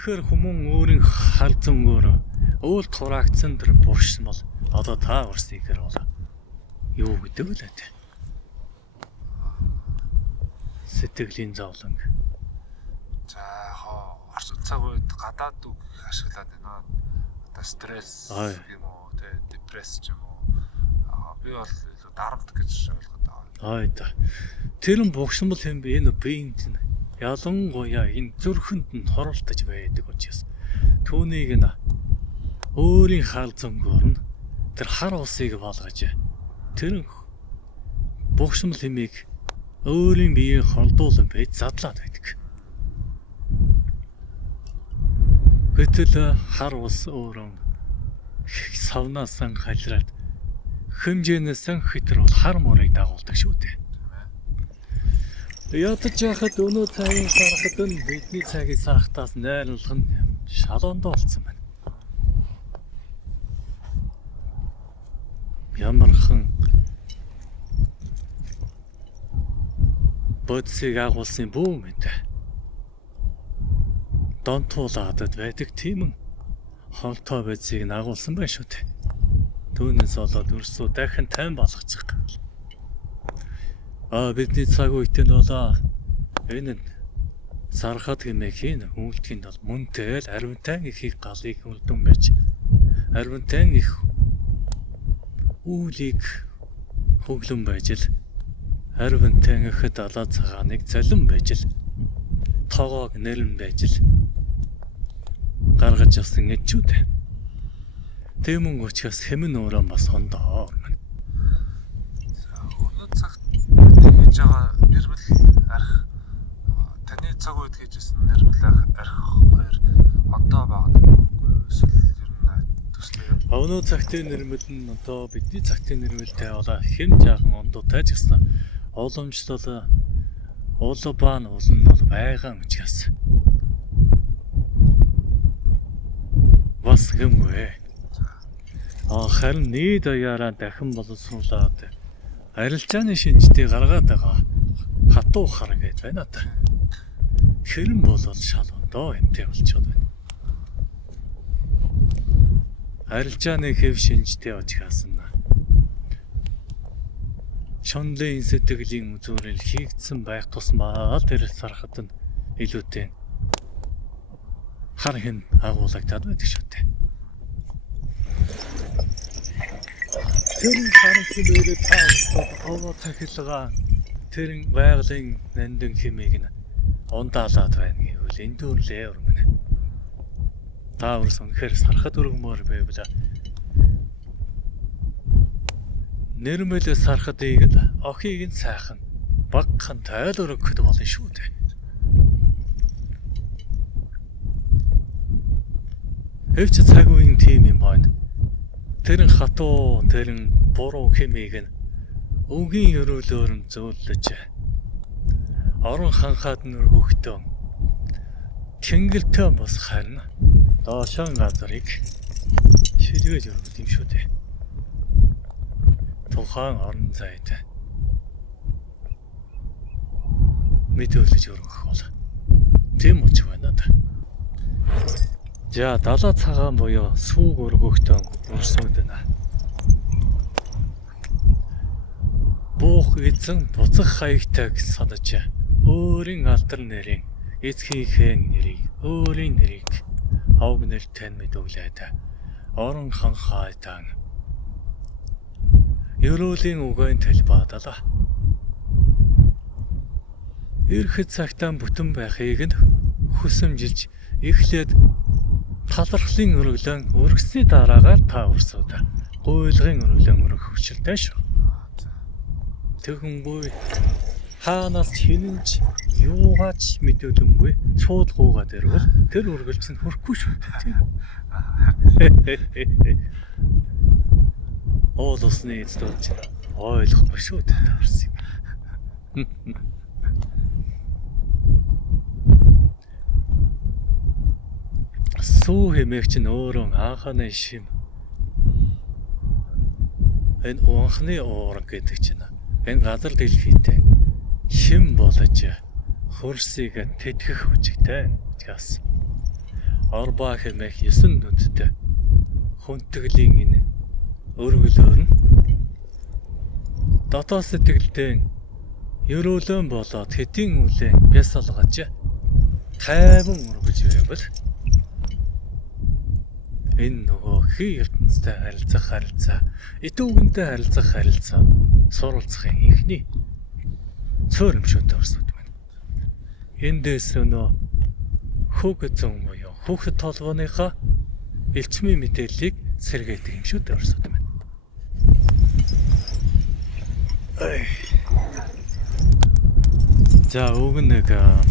Тэгэхээр хүмүүн өөрийн хар зөнгөөр өөл тураагдсан тэр буршсан бол одоо та урсныхэр бол юу гэдэг вэ тэ? Сэтгэлийн зовлон. За орчин цаг үед гадаад үг ашиглаад байна. Одоо стресс юм уу, тэ депресс ч юм уу. Би бол илүү дарамт гэж ойлгоод байгаа. Да. Тэр нь богшмол юм бэ? Энэ биеинд ялангуяа энэ зүрхэнд нь хоролдож байдаг учраас түүнийг нь өөрийн хар зөнгөөр нь тэр хар усыг болгож тэр богшмол хэмээг өөрийн биеийг холдуулан байж задлаад байдаг. Гэтэл хар ус өөрөө савнаасан халираад хэмжээнээс хитэр бол хар морыг дагуулдаг шүү дээ. Ядаж яхад өнөө цагийн сарахад нь бидний цагийн сарахтаас найрлах нь шалоондоо олцсон байна. Ямархан бодисыг агуулсан бүү мэд. Донтуулаад байдаг тийм холтой бодисыг агуулсан байх шүү дээ. Түүнээс болоод өрсөө дахин тайм болгочих. Бидний цаг үеийн бол энэ сархад хэмээх үйлдэхинд бол мөнтэй л аривтан их галыг үлдэн байж аривтан их үүлийг хөглөн байж л аривтан их далаа цагааныг залин байж л тоогоог нэрэн байж л гаргаж авсан эцүүд. Тэмүн учраас хэмэн өөрөө бас хондоо. Хийж байгаа нэрмэл арх таны цаг үед хийжсэн нэрмэл арх хоёр одоо байгаа эсвэл ер нь төслөө. Өнөө цагтын нэрмэл нь одоо бидний цагтын нэрмэлтэй болоо хэм жаахан ондуутай ч гэсэн уламжлал улбаан улан нь бол байгаа учраас бас гэмгүй. Харин нийт аяараа дахин боловсруулаад арилжааны шинжтэй гаргаад байгаа хатуу хар гэж байна та. Хэрэн бол шалондоо эмтэй болчиход байна. Арилжааны хэв шинжтэй учраас нь шонлын сэтгэлийн үзүүрэл хийгдсэн байх тусмаа тэр сархад нь илүүтэй хар хэм агуулгадаад байдаг шүү дээ. Тэр харамсалтай таавал тахилгаа тэр байгалийн нандин хэмээг нь ундаалаад байна гэвэл энэ дүрлээ өргөнө. Тааварс үнэхээр сархад өргөмөр байвал нэрмэл сархад ийгэл охийг нь сайхан багхан тайл өргөхөд болно шүү дээ. Эвч цаг үеийн тим юм байна. Тэрэн хатуу тэрэн буруу хэмээг нь өгийн өрөөлөөр нь зөөлөж орон ханхаад нүргөхтөө тэнгэлтэй бос харна доошон газрыг шилгэж өргөд юм шүү дээ. Тухайн орон зайд мэдүүлж өргөх бол тийм үуч байна да. За далаа цагаан буюу сүүг өргөхтөө өрсөндөнө. Буух эзэн буцах хаягтайг санаж өөрийн алдар нэрийн эцгийнхээ нэрийг өөрийн нэрийг авг нэртэй мэдүүлээд орон ханхайдан ерөөлийн үгэн талбаадала. Ирэхэд цагтаа бүтэн байхыг нь хүсэмжилж эхлээд талархлын өргөлөн өргөсний дараагаар та өрсөд гуйлгын өргөлөн өргөх хүчтэй шүү. Тэгүнгүй хаанаас хинэнч юугаач мэдүүлэнгүй цуудлгуугаа дэрвэл тэр өргөлц нь хөрөхгүй шүү дээ. Оол усны эцдүүч ойлгохгүй шүү дээ таарсан юм. Сүү хэмээх чинь өөрөө анхны шим. Энэ анхны уурга гэдэг чинь энэ газар дэлхийтэй шим болж хөрсийг тэтгэх хүчтэй. Тэгээс Орбаа хэмээх 9 нүдтэй хүндэтгэлийн энэ өргөлөөр нь дотоод сэтгэлдээ ерөөлөн болоод хэдийн үлэн бясалгаж тайван өргөж байвал энэ нөгөө хий ертөнцтэй харилцаа итүүгэнтэй харилцах суралцахын ихний цөөрөмшөөтэй өрсөд байна. Эндээс өнөө хүүхэд зүүн буюу хүүхэд толгойныхаа элчмийн мэдээллийг сэргээдэг юм шүү дээ өрсөд байна. За уг нэгэн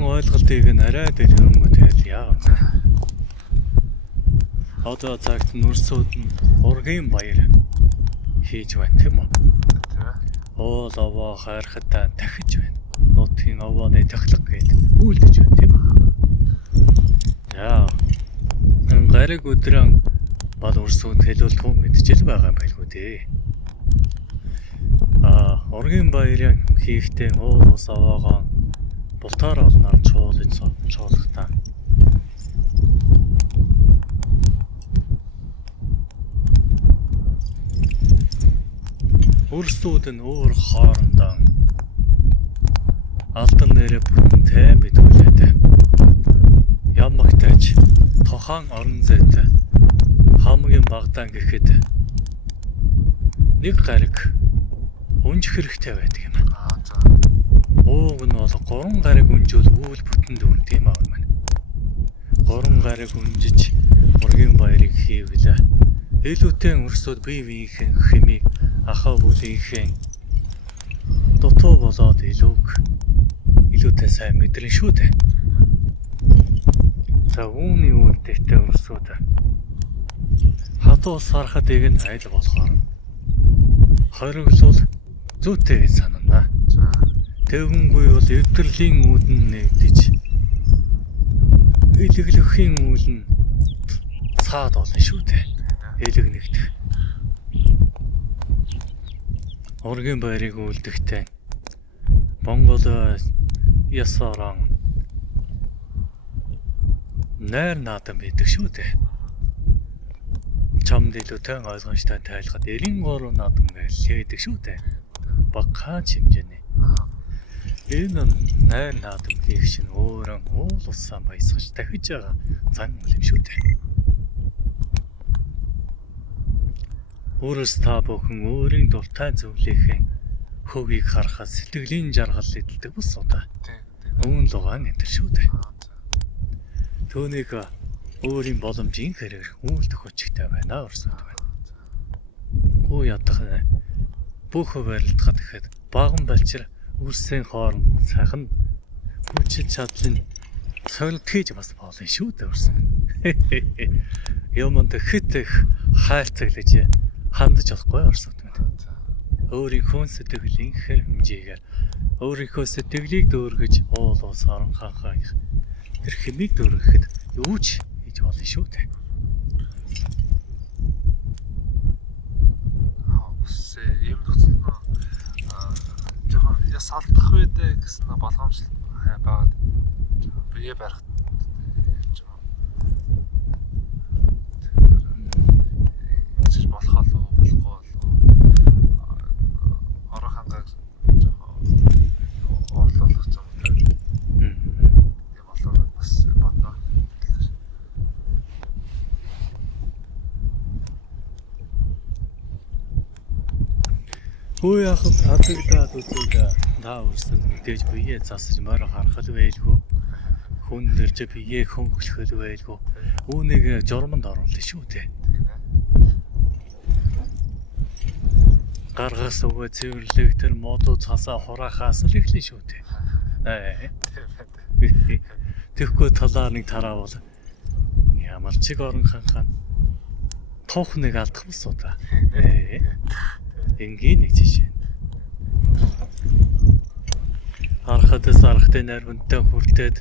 ойлголтыг нь арай дэлгэрэнгүй тайлъя. Одоо цагт нүрсүүд нь ургийн баяр хийж байна тийм үү? Оол овоо хайрхатаа тахиж байна. Нутгийн овооны тахлаг гээд үйлдэж байна тийм үү? За гариг өдрөн бол үрсүүд хэлүүлтгүй мэдчихэл байгаа юм байлгүй дээ. Ургийн баярын хийхдээ уул ус овоогоо бултаар олноор чуулгатаа үрсүүд нь өөр хоорондоо алдан нэрэ бүтэнтэй мэдүүлээд ямагтайч тохон орон зайтай хамгийн багадан гэхэд нэг гариг өнж хэрэгтэй байдаг юм. Ууг нь бол 3 гариг өнжөөл үйл бүтэн дүүн тийм аа маань. 3 гариг өнжиж ургийн баярыг хийвэл илүүтэй өрсөд бие биеийн хэмийг ахаа бүлийнхээ дутуу болоод илүүтэй сайн мэдрэн шүү дээ. За үүний үлдээтэй өрсөд хатуу сарахад ийг нь айл болохоор хориглол зүйтэй гэж санана. Тэгэнгүй бол эвдэрлийн үүдэн нэгдэж илэглэхийн үйл нь цаад болно шүү дээ. Элэг нэгдэх. Ургийн баярыг үлдэхдээ Монгол ясаран найр наадам байдаг шүү дээ. Чамд илүүтэй ойлгомжтой тайлахад 93 наадам гэж хэлдэг шүү дээ. Багахан хэмжээний. Энэ найр наадам хийх чинь өөрөө уул усаа баясгаж дахиж байгаа зан үйл юм шүү дээ. Өөрөөс та бүхэн өөрийн дуртай зөвлөхийн хөвгийг харахад сэтгэлийн жаргал эдэлдэг бус удаа. Өвөн лугаан энэ шүү дээ. Түүнийг өөрийн боломжийн хэрэг үйлдэх хүчтэй байна өрсөд байна. Гоо ядах бүх барилдахад гэхэд баган балчир үрсийн хооронд сайхан хүчил чадлын цолтгийж бас болно шүү дээ өрсөн. Юмд хит их хайлтгаглаж хандаж болохгүй өрсөд байна. Өөрийнхөө сэтгэлийн хэмжээгээр өөрийнхөө сэтгэлийг дөөргөж уул ус орон ханхаа тэр хэмийг дөөргөхөд юу ч хийж болно шүү дээ. Ийм нөхцөл жоохон салдах байдэ гэсэн болгоомжтой байгаад бие барих жиж болох уу болохгүй болов орон хангаа жоохон орлуулах юм болоо бас бодно. Хөө яах вэ? Хатагдаад үзүүл та өрсөн мэдээж бие засаж морь харахад байлгүй. Хүн дэрж бие хөнгөлөхөд байлгүй. Үүнийг журманд оруулах шүү дээ. Гаргаас өгөө цэвэрлэг тэр модуу цасаа хураахаас л эхлэн шүү дээ. Тэгэхгүй талаар нэг тараавал ямар чиг орон ханхаа тухныг алдах босоо та. Энгийн нэг жишээ. Харахадас аргатай нарвантай хүртээд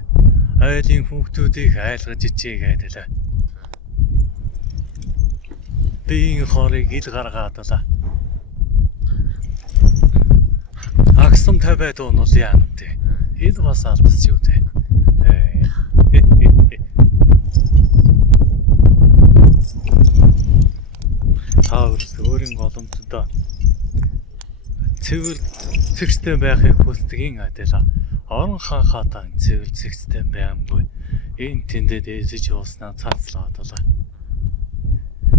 айлын хүүхдүүдийг айлгаж ичээ гэдэлээ. Биеийн хорыг ил гаргаадалаа. Агсан тавиад уунул яанамтэй. Энэ бас алдсан юу те. цэвэр цэгцтэй байхыг хүсдгийн адил орон ханхаатан цэвэр цэгцтэй байнгүй энэ тэндэд ээжиж ууснаа цацлаад болоо.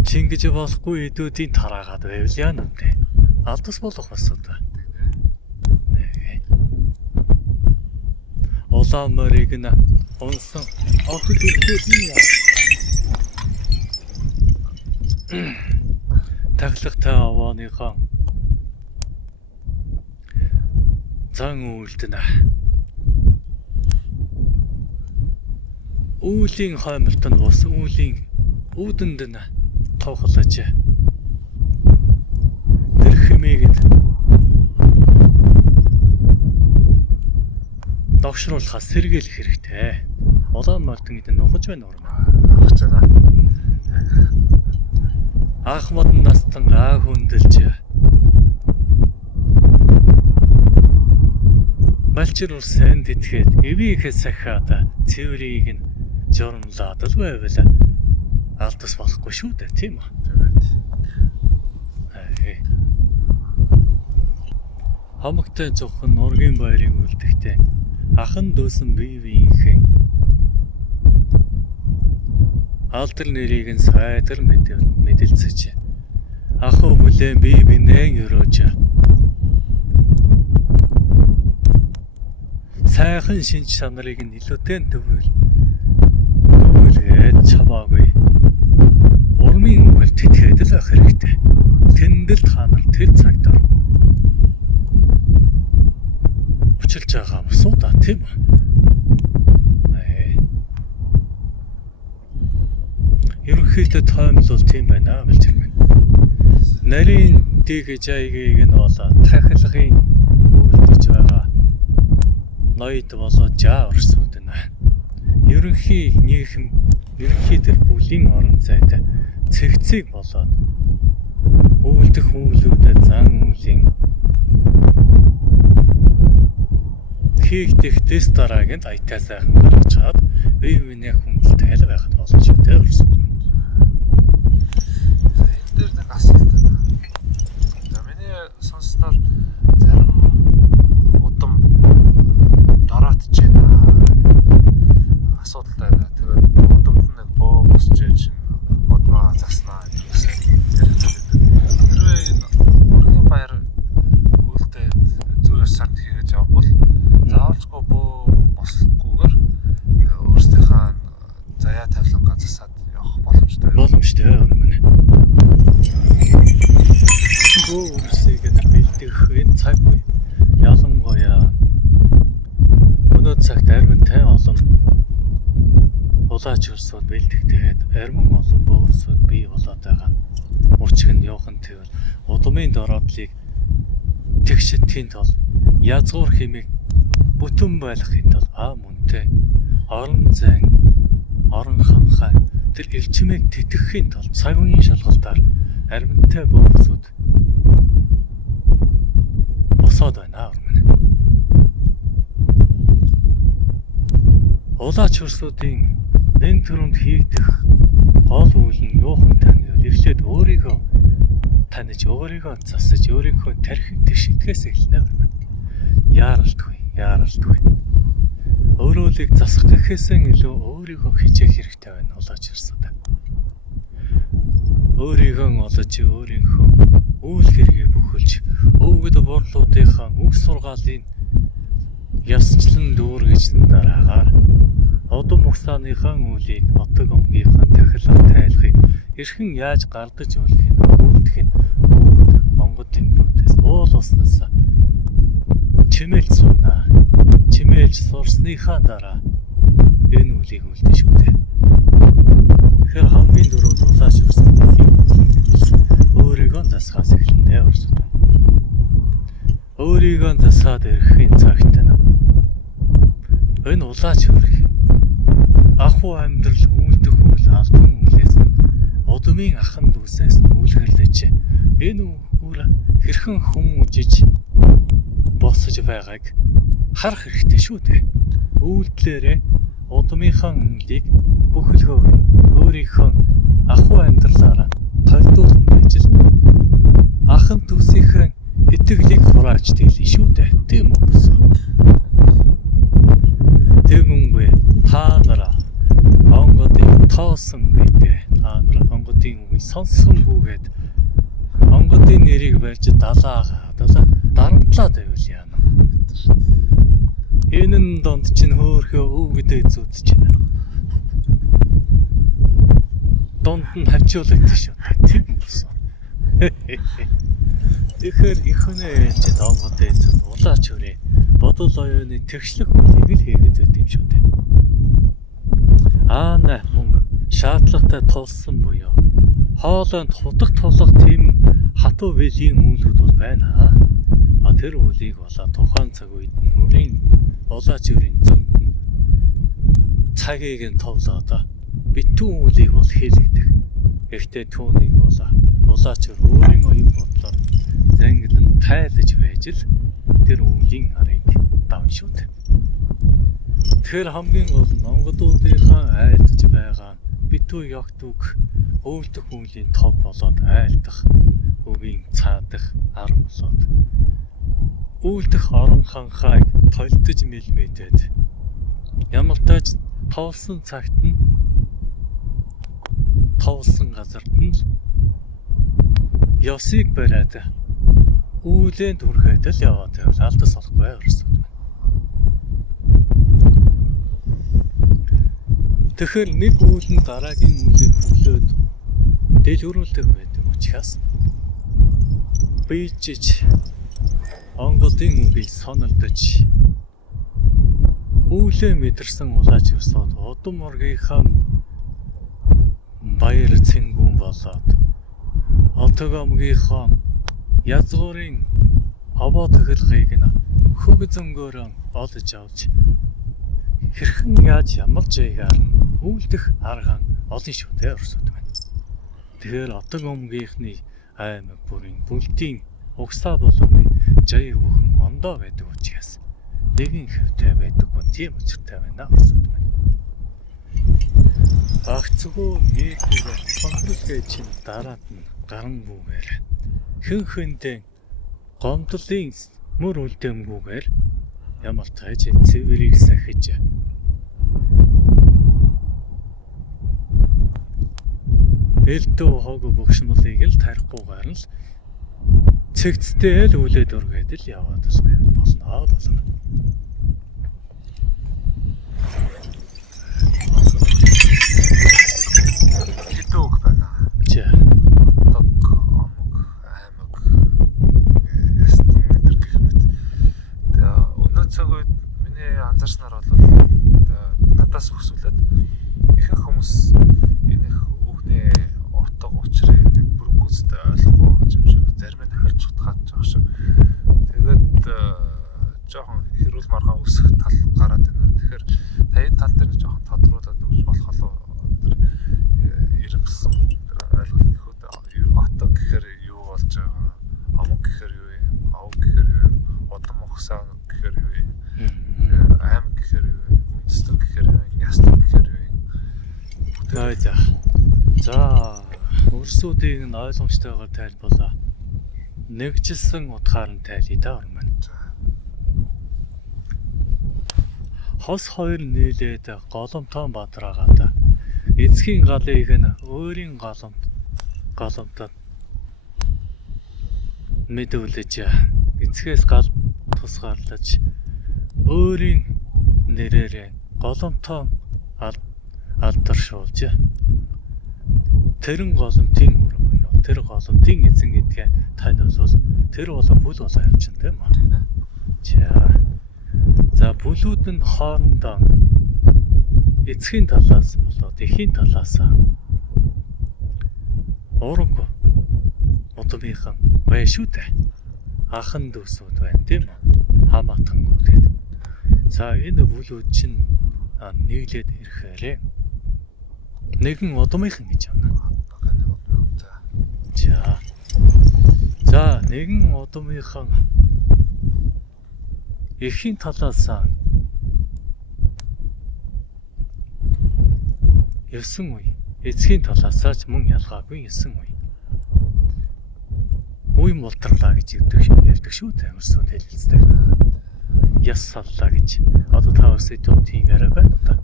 Чингэж болохгүй эдүүдийн тараагаад байвал яа нүдэ. Алдас болох асуудал. Улаан морийг нь унсан охид үргэлжлэн тахлагтай авааныхаа зан үйлдэнэ. Үүлийн хоймолт нь бус үүлийн үүдэнд нь товхолож тэр хэмээг нь довшруулахаас сэргийлэх хэрэгтэй. Улаан мордын эдэн нухаж байна уу? Ахж байгаа. Ах модон настан аа хүндэлж Малчир ус сан дитгээд эвийнхээ сахиад цэврийг нь журмлаад л байвал алдас болохгүй шүү дээ, тийм үү? Тэгээд хамагтай зөвхөн нургийн баярыг үлдэхтэй ахан дүүсэн бие биеийнхээ алдар нэрийг нь сайдар мэдэлцэж ахуу бүлээн бие бинээ өрөөж сайхан шинж чанарыг нь илүүтэй төвлөргээд чамаагүй урмын үгээр тэтгээд л ах хэрэгтэй. Тэндэл та нар тэр цагт училж байгаа юм суу да, тийм үү? Ерөнхийдөө тоомлол тийм байна гэлж байна. Нарийн дэг жайгийг нь болоо тахилгын үйлдэж байгаа. Ноёд болоо жаа орсууд байна. Ерөнхий тэр бүлийн орон зайд цэгцийг болоод үйлдэх үйлүүдэд зан үлийн хийгдэх дэс дараагийн аятаа сайхан гаргаж чад бие биенээ хүндэлтэй л байхад болно шүү дээ орсууд байна. Энэ дээр нэг асуулт байна. За миний сонстоор зарим удам дороотж байна. Асуудалтай байна. Тэгээд удамд нэг боо босч чинь удмаа заснаа гэсэн. Хэрвээ энэ ургийн баяр үлдээд зүйр сард хийж явбал заавалжгүй боо босгохгүйгээр өөрсдийнхээ заяа тавилангаа засаад явах боломжтой. Боломжтой юм. Өөрсийг нь бэлдэх энэ цаг үе ялангуяа өнөө цагт арвинтай олон улаач өрсөд бэлдэгдээд армин олон бөөрсөд бий болоод байгаа. Учиг нь явхан тэгвэл удмын дороодлыг тэгшэтийн тул язгуур хэмээг бүтэн байлгахын тулд мөнтэй орон зайн орон ханхай тэр элчмийг тэтгэхийн тулд цаг үеийн шалгалтаар арвинтай бөөрсөд босоод байна гэнэ. Улаач өрсүүдийн энэ төрөнд хийгдэх гол үйл нь юухан тань эхлээд өөрийгөө таних, өөрийгөө засаж, өөрийнхөө тархиг тэгшигдгээс эхэлнэ гэнэ. Яаралдгүй. Өөрөөлийг засах гэхээсээ илүү өөрийгөө хичээх хэрэгтэй байна улаач өрсүүд. Өөрийгөө олж, өөрийнхөө үйл хэргийг бүхэлж, өвгөд борлуудынхаа үг сургаалын ясчлан дүүргэжсэн дараагаар одон мөхсааныхаа үлийг отог өмгийнхаа тахилга тайлахыг эрхэн яаж гардаж үлгэх нь үүдэх нь онгод тэнгэрүүдээс уул уснаас чимээлж сунаа. Чимээлж сурсныхаа дараа энэ үлийг үлдэн шүү дээ. Тэгэхээр хамгийн дөрөв улаач өрсөд өөрийгөө засахаас эхэлнэ өрсөд. Өөрийгөө засаад ирэхин цагт энэ улаач өрх ахуй амьдрал үлдэх үйл албан үлээс нь удмын ахан дүүсээс нь үлгэрлэж энэ үр хэрхэн хүмүүжиж босож байгааг харах хэрэгтэй шүү дээ. Үйлдэлээрээ удмынхаа үнэлийг бүхэлгөө өөрийнхөө ахуй амьдралаараа тайлдуулсан ажил ахан дүүсийнхээ итгэлийг хурааж дийлээ шүү дээ. Тийм үгээс. Тэгмүнгүй та нараа онгодын тоосон байдэ. Та нараа онгодын үгийг сонссонгүйгээд онгодын нэрийг барьж дарамтлаад байвал яана. Энэ донд чинь хөөхөө өв гэдэг зүйдэж байна. Донд нь хавчуулагдчих шүү. Тийм болсон. Тэгэхээр их хүнээ ч онгодын зүйд улаач хүрээ. Бодол оюуны тэгшлэг хүлийг л хийгээд байт юм шүү дээ. Аа мөн шаардлагатай тулсан буюу хоолойнд хутаг толох тийм хатуу биеийн үйлүүд бол байна. Тэр үйлийг болоо тухайн цаг үед нь өрийн улаач өрийн зөнд нь цагийг нь товлоод битүү үйлийг бол хийлгдэг. Гэхдээ түүнийг болоо улаач өрийн оюун бодлоор зэнгэлэн тайлж байж л тэр үеийн арыг давн шүү дээ. Тэгэхээр хамгийн гол нь онгодуудынхаа айлдж байгаа битүү ягтүг өвөлдөх үеийн тов болоод айлдах үгийн цаадах ар болоод өвөлдөх орон ханхайг толдож мэлмэдэд ямар тач товлсон цагт нь товлсон газарт нь ёсыг бариад үүлэн түрхэд л яваад байвал алдас болохгүй ерөөсөө. Тэгэхээр нэг үйл нь дараагийн үйлийг өглөөд дэлгэрүүлдэг байдаг учраас бийжиж онгодын үгийг сонолдож үүлээ мэдэрсэн улааж өсөөд удам ургийнхаа баяр цэнгүүн болоод отог омгийнхаа язгуурын аваа тахилгыг нь хөг зөнгөөрөө олж авч хэрхэн яаж ямарч яагаар үүлдэх арга олон шүү дээ өрсөд байна. Тэгэхээр отог омгийнхны аймаг бүрийн бүлтийн угсаа болгоны жаяг бүхэн ондоо байдаг учраас нэгэн хэвтэй байдаггүй тийм учиртай байна өрсөд байна. Агцгүй нийтээр контролгээ чинь дараад нь гарангүйгээр хэн хэндээ гомдлын мөр үлдээмгүйгээр ямар тааж цэвэрийг сахиж элдв хог бөгшмөлийг л тарихгүйгээр нь цэгцтэй л үлээд өргөөд л яваад бас байвал болно. Хэдүүг байна. За. Отог омог аймаг ястан метр гэх мэт. Тэгээ өнөө цаг үед миний анзаарснаар бол надаас өсвөлээд ихэнх хүмүүс энэ үгний утга учирыг бүрэн-гүйцэд ойлгохгүй юм шиг зарим нь харж утгаад байгаа шиг. Тэгээд жоохон хэрүүл маргаан өсөх тал гараад байна. Тэгэхээр та энэ тал дээр жоохон тодруулаад өгч болох болов тэр ирэмсэн ойлголт ихэд отог гэхээр юу болж байгаа, омог гэхээр юу юм, ов гэхээр юу юм, удам ухсаа гэхээр юу юм, аймаг гэхээр юу юм, үндэстэн гэхээр юу юм, ястан гэхээр юу юм. За өрсүүдийг нь ойлгомжтойгоор тайлбарлаа. Нэгжилсэн утгаар нь тайлъя да ормон. Хос хоёр нийлээд голомтон бадраагаад эцгийн галыг нь өөрийн голомтод мэдүүлж эцгээс гал тусгаарлаж өөрийн нэрээр голомтон алдаршуулж тэрэн голомтын үр буюу тэр голомтын эзэн гэдгээ таниулвал тэр бол бүл болоо явчихна тийм үү? За бүлүүд нь хоорондоо эцгийн талаас болоод эхийн талаас ураг удмынхан бай шүү дээ. Ахан дүүсүүд байна тийм үү? Хамаатан үүдгээд. За энэ бүлүүд чинь нийлээд ирэхээр нэгэн удмынхан гэж байна. За нэгэн удмынхан эхийн талаас 9 үе, эцгийн талаас ч мөн ялгаагүй 9 үе. Уй мултралаа гэж ярьдаг шүү дээ. Өрсөнд хэлэлцдэг. Яс саллаа гэж. Одоо та өсөй тийм яриа байна уу та?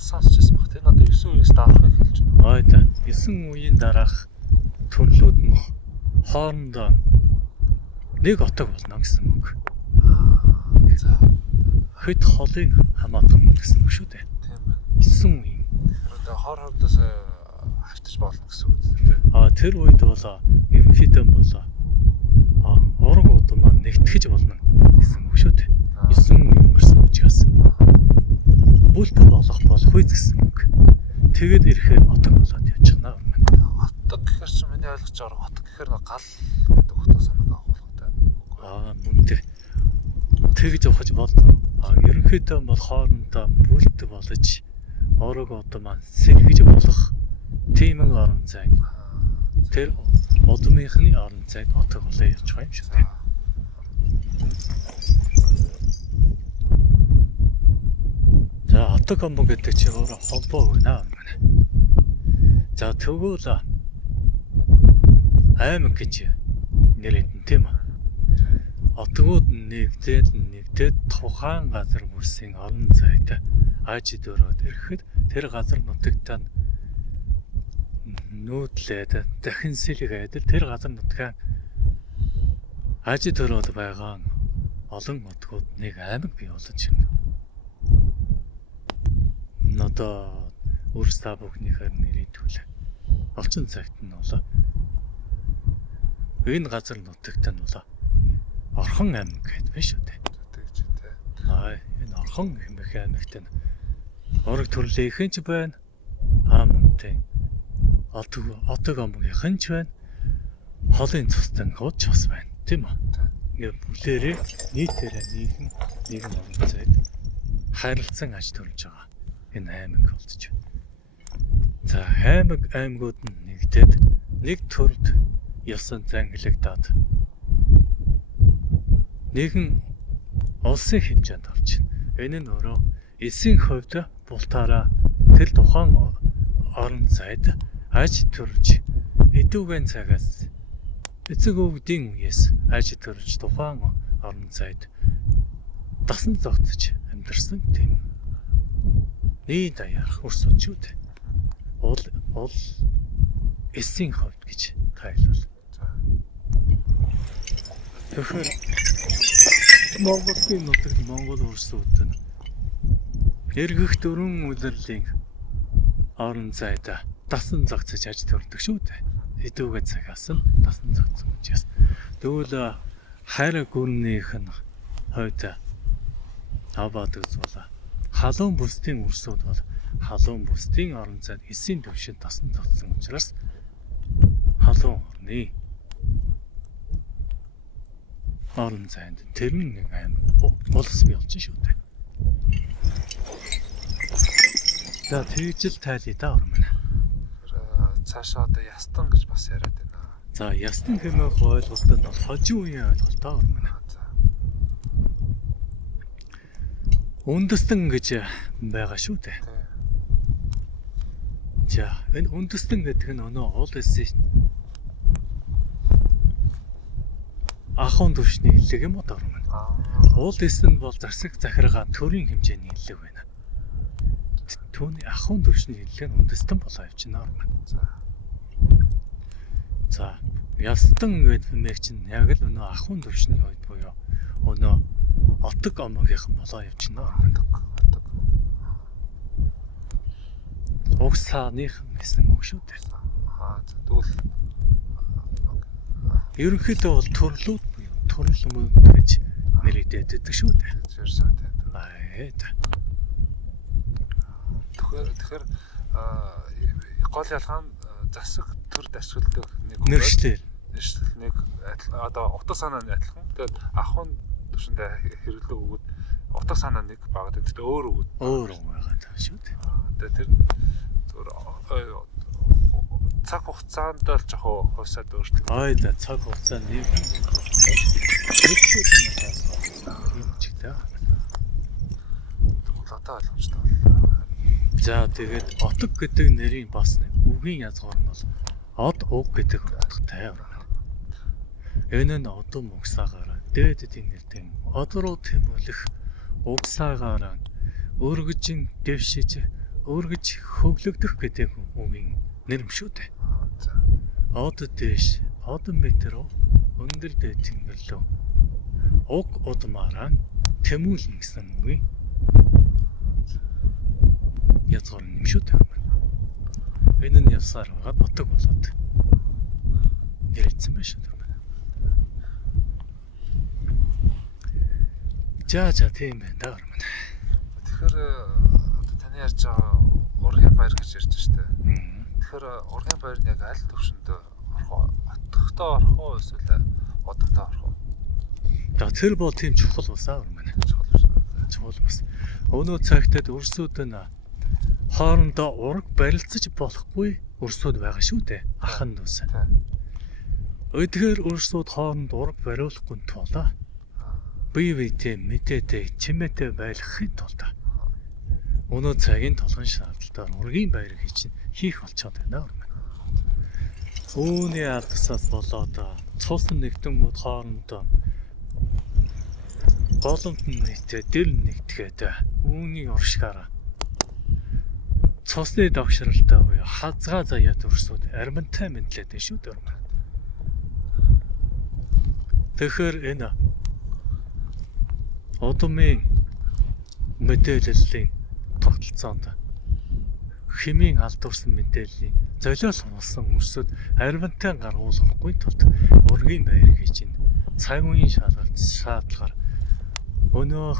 Сонсчихсан баг. Тэр надад 9 үеэс дарахыг хэлж байна. Ой да. 9 үеийн дараах төрлүүд нь хоорондоо нэг отог болно гэсэн үг. За. Хэд холыг хамаадаг юм гэсэн үг шүү дээ. Тийм байна. 9 үеийн. Одоо хор хавдаас хавтаж болно гэсэн үг тийм. Тэр үед бол ерөнхийдөө бол ураг удам маань нэгтгэж болно гэсэн үг шүү дээ. 9 үеийн өнгөрсөн учраас. Бүлтэн болох болохгүй гэсэн үг. Тэгэд ирэхээр отог болоод явчихна юм. Отог гэхэр чи миний ойлгож байгаа отог гэхэр нэг гал гэдэг утга санаа авах та. Мөнтэй. Тэгж явах болно. Ерөнхийдөө бол хоорондоо бүлт болж орог удам маань сэргэж болох тийм орон зайг. Тэр удмынхны орон зайг отог болоо явж байгаа юм шиг байна. За отог омбо гэдэг чинь өөрөө холбоо байна. За тэгвэл аймаг гэж нэрэтэн тийм үү? Отгууд нэгдээд тухайн газар бүсийн орон зайд ажид өрөөд ирэхэд тэр газар нутагтаа нүүдлээд дахин сэлгээд тэр газар нутгаа ажид өрөөд байгаа олон отгууд нэг аймаг бий болж байна. Одоо өөрсдөө бүхнийхээр нэрийдвэл олчин цагт нь бол энэ газар нутагт нь бол Орхон аймаг гэдэг байна шүү дээ. Тэгж тий. Энэ Орхон хэмээх аймагт нь орог төрлийнхэн ч байна. Мөнтэй. Отог омгийнхэн ч байна. Холын цустан гооч бас байна. Тийм үү? Ингээ бүгдээрээ нийтээрээ нийгэм орон зайд харилцан аж төрж байгаа. Энэ аймаг болж байна. За аймагуд нь нэгдээд нэг төрд ёсон зангилагдаад нэгэн улсын хэмжээнд орж байна. Энэ нь өөрөө эсийн хувьд бултаараа тэр тухайн орон зайд аж төрж эдүүгэн цагаас эцэг өвгдийн үеэс аж төрж тухайн орон зайд дасан зогтож амьдарсан тийм нэг даяарх өрс үчүүд. Ол эсийн хувьд гэж тайлбар. Тэгэхээр Монголын нутагт Монгол улсууд нь эргэх дөрвөн улирлын орон зайд дасан зогцож аж төрдөг шүү дээ. Эдүүгээ цагаас нь дасан зогцсон учраас. Тэгвэл хайр гүрнийх нь хойд аваад үзвэл халуун бүсдийн өрсүүд бол халуун бүсдийн орон зайд эсийн төвшөнд дасан зогцсон учраас халуун орны орон зайд тэр нэг аймаг улс бий болж шүү дээ. За тэгжил тайлъя да ормон. Цаашаа одоо ястан гэж бас яриад байна. За ястан хэмээх ойлголт нь бол хожим үеийн ойлголт ормон. Үндэстэн гэж байгаа шүү дээ. За энэ үндэстэн гэдэг нь өнөө уул эсийн ахын төвшний илэг юм уу дөрмөн. Уул эс нь бол засаг захиргаа төрийн хэмжээний илэг байна. Түүний ахын төвшний илэг нь үндэстэн болоо явчихна дөрмөн. За ястан гэдэг хэмээх чинь яг л өнөө ахын төвшний үед буюу өнөө отог омгийнхан болоо явчихна дөрмөн. Угсааных гэсэн үг шүү дээ. Тэгвэл ерөнхийдөө бол төрлүүд буюу төрөл мөн гэж нэрийдэдэг шүү дээ. Тэгэхээр гол ялгаа нь засаг төрд ашигладаг нэг нэршлэл нэг одоо утга санаа нь адилхан. Тэгээд ахын төвшөндөө хэрэглэг өгөөд утга санаа нэг багт тэгээд өөр өгөөд өөр байгаа шүү дээ. Тэгээд тэр зөв цаг хугацаанд л жоохон хувьсаад өөрчлөлт. Да цаг хугацаа нэг юм чигтэй. Одоо ойлгомжтой. За тэгээд отог гэдэг нэрийн бас нэг үгийн язгаар нь бол од уг гэдэг утгатай байна. Энэ нь одон угсаагаараа дээдэд ингэдэг одороо тэмүүлэх угсаагаараа өргөжин дэвшиж өргөж хөглөгдөх гэдэг үгийн нэр юм шүү дээ. За. Од дэш одон метр өндөр дээд тэмгэлөө уг удмаараа тэмүүлнэ гэсэн үгийн язгаар юм шүү дээ. Энэ нь явсаар байгаа нутаг болоод ярилцсан байх шүү дээ. За тийм байна да гэрмэн. Тэгэхээр одоо таны ярьж байгаа ургийн баяр гэж ярьж штэ. Тэгэхээр ургийн баяр нь яг аль төвшөнд орох вэ? Хотготой орох уу эсвэл удамтай орох уу? За тэр бол тийм чухал усаа гэрмэн. Чухал ус. Өнөө цагтад өрсөд нь хоорондоо ураг барилцаж болохгүй өрсөд байгаа шүү дээ. Аханд ус. Өдгөр өрсөд хооронд ураг бариулахгүй тул бие биетэй мэдээтэй чимээтэй байхын тулд өнөө цагийн толгойн шаардлагатаар ургийн баяр хийх болчиход байна гэрмэн. Үүний алдсаас болоод цусан нэгдэнүүд хоорондоо голомт нэгтэй дэл нэгтгээд үүний уршгаараа цусны давшралтай буюу хазгаа заяад өрсөд арминтай мэдлээд байна шүү дээ. Тэгэхээр энэ удмын мэдээллийн тогтолцоонд хэмийн алдуулсан мэдээллийн золиос болсон өрсөд арминтай гаргуулахгүй тулд ургийн баяр гэж энэ цаг үеийн шаардлагаар өнөө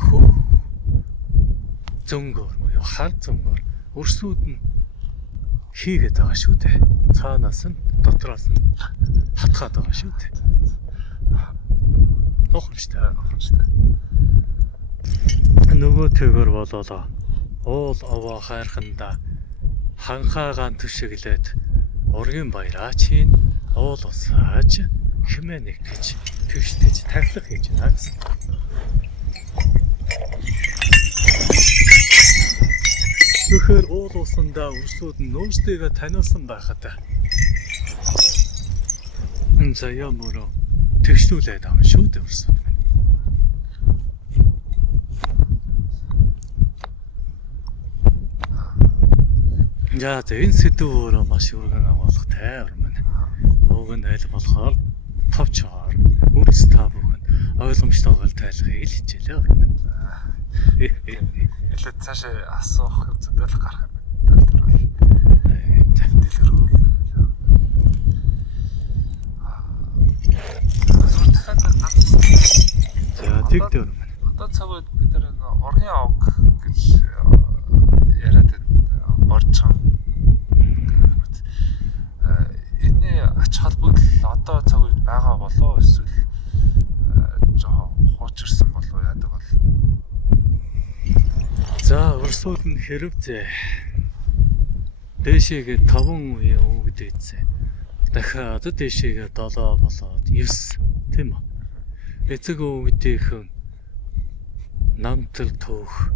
зөнгөөр буюу хар зөнгөөр өрсүүд нь хийгээд байгаа шүү дээ. Цаанаас нь дотроос нь хатгаад байгаа шүү дээ. Нохомжтой. Нөгөө төгөр бололоо. Уул овоо хайрханда ханхаагаан түшиглээд ургийн баяраа чинь уул усааж хэмээнэ гэж тэгшдэж тавилга хийж байна гэсэн. Тэгэхээр уул усандаа өрсүүд нь нөөцтэйгээ таниулсан байхад энэ заяа мөрөө тэгшлүүлээд байгаа шүү дээ өрсүүд минь. За энэ сэдв өөрөө маш өргөн агуулгатай гэрмэн. Уг нь аль болохоор товчоор үрс та бүхэн ойлгомжтойгоор тайлхыг л хичээлээ гэрмэн. Эхлээд цаашаа асуух зөвлөх гарах юм байна. Дэлгэрүүл. За тэгдэг юм. Одоо цаг үед бид нар ургийн овг гэж яриад борчхон энэ ач холбогдол одоо цаг үед байгаа болоо эсвэл жоохон хуучирсан болоо яадаг бол. За өрсүүд нь хэрвээ дээшээгээ 5 үе өвгдээцээ. Дахиад дээшээгээ 7 болоод 9 тийм үү? Эцэг өвгдийнхэн намтал төөх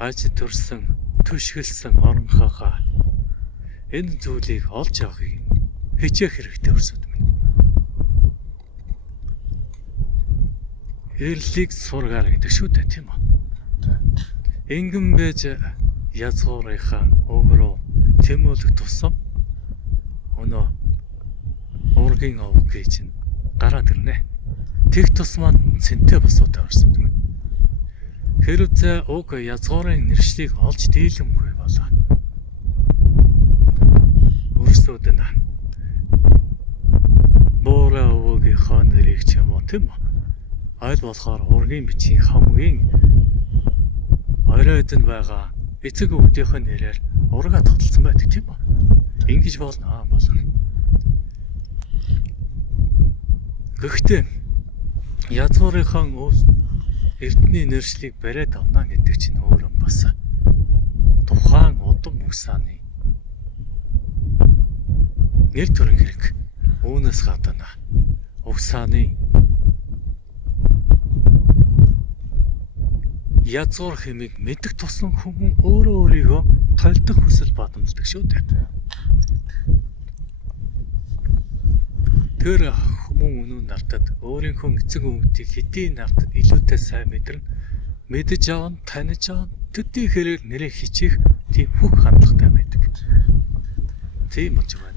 аж төрсөн түшгэлсэн оронхоогоо энэ зүйлийг олж авахыг хичээх хэрэгтэй өрсөд минь. Эрлийг сургаар гэдэг шүү дээ тийм үү? Ингэн байж язгуурынхаа өгрөө тэмүүлэх тусам өнөө ургийн овг гэж гараад ирнэ. Тэг тус маань цэнтэй босоод өрсөд минь. Хэрвээ уг язгуурын нэршлиг олж дийлэмгүй болоо өрсөд нь боороо өвгийнхөө нэрийг ч юм уу тийм үү? Аль болохоор ургийн бичгийн хамгийн оройд нь байгаа эцэг өвгдийнхөө нэрээр ургаа тогтолцсон байдаг тийм үү? Ингэж болно. Гэхдээ язгуурынхаа эрдний нэршлиг бариад авна гэдэг чинь өөрөө бас тухайн удам угсааны нэр төрөн хэрэг. Үүнээс гадна угсааны язгуур хэмиг мэддэг тусам хүн өөрөө өөрийгөө тайлдах хүсэл бадамддаг шүү дээ. Тэр хүмүүн өнөө нартад өөрийнхөө эцэг өвгдийг хэдийн нартад илүүтэй сайн мэдэрнэ. Мэдэж аван таних аван төдий хэрэг нэрээ хичээх тийм бүх хандлагатай байдаг. Тийм болж байна.